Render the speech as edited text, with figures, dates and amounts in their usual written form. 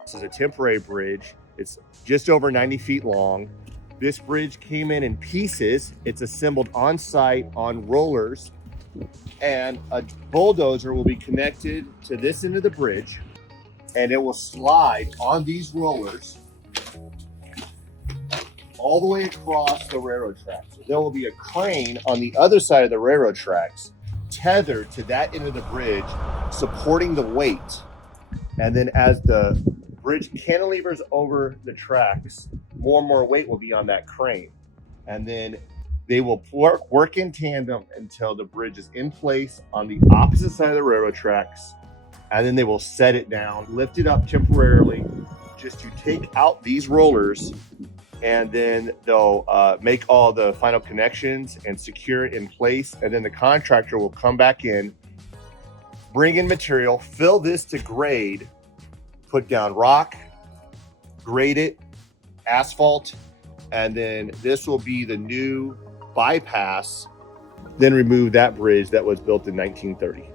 This is a temporary bridge. It's just over 90 feet long. This bridge came in pieces. It's assembled on site on rollers, and a bulldozer will be connected to this end of the bridge, and it will slide on these rollers all the way across the railroad tracks. So there will be a crane on the other side of the railroad tracks tethered to that end of the bridge, supporting the weight. And then as the bridge cantilevers over the tracks, more and more weight will be on that crane. And then they will work in tandem until the bridge is in place on the opposite side of the railroad tracks. And then they will set it down, lift it up temporarily just to take out these rollers. And then they'll make all the final connections and secure it in place. And then the contractor will come back in, bring in material, fill this to grade, put down rock, grade it, asphalt, and then this will be the new bypass, then remove that bridge that was built in 1930.